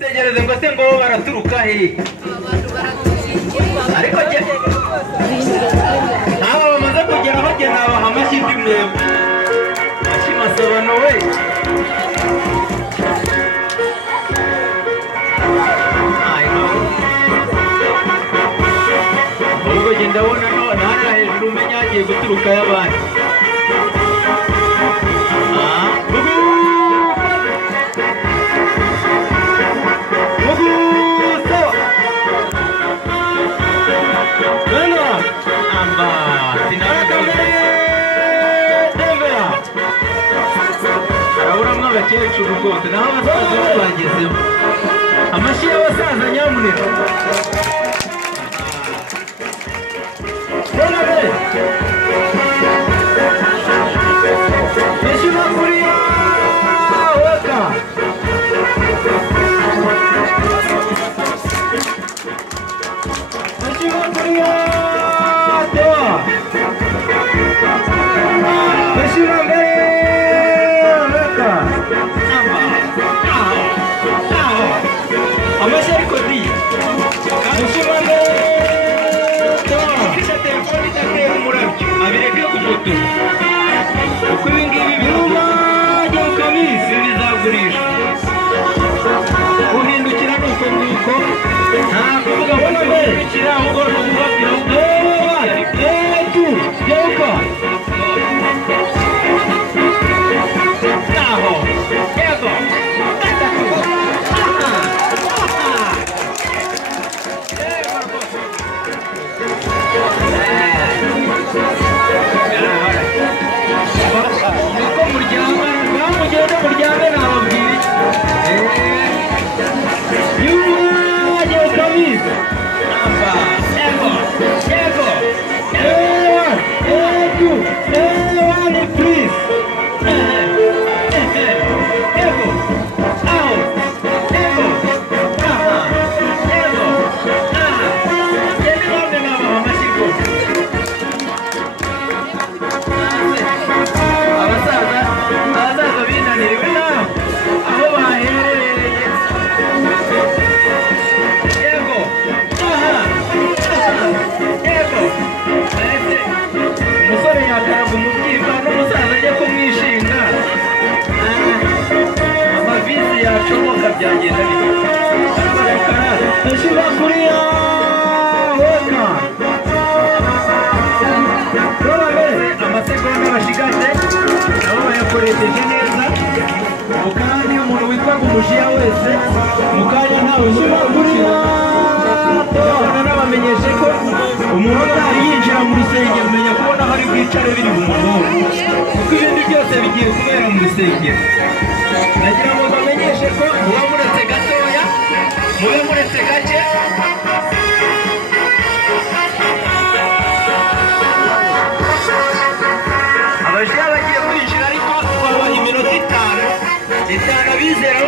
tegereze ngo se ngo baraturuka he ariko je nabo bamaze kugera aho je nabaha amashyi mwebwe amashyi masabano we ubwo je ndabona ntara hejuru umenya agiye guturuka y'abandi abakecuru rwose naho abasaza bo bagezemo amashyi y'abasaza nyamuneka bishyura kuri weka bishyura kuri tewa bishyura mbere amashyi ariko di mushimane ufite telefone idatera umurabyo abireke kufotora kuko ibi ngibi biruma jya ukabizi bizagurishwa uhindukira nuko nguko nta kuvuga ngo nahindukira ahubwo ni ukubabwira ngo tu jyauka naho yego uko mugenda muryame nababwira yuwaje ukabizi amba ego ego one please ego out ego ego yeni bamwe naba amashyigo abasaza binaniriwe naho aho baherereye yego yego umusore yakaraga umubyimba n'umusaza ajya kumwishinga amavisi yacomoka byagenda arabashukana ashyira kuri weka amasegonda bashigaje nabo bayakoresheje neza mukanya umuntu witwaga umujiya wese mukanya ntawe ushyira gukina n'abamenyeshe ko umuntu utari yinjira mu rusengero umenya kubona hari bwicare biri bumuhore kuko ibindi byose bigiye kubera mu rusengero nagira ngo bamenyeshe ko muba muretse gatoya mube muretse gake abajiya bagiye kwinjira ariko twabaha iminota itanu abizera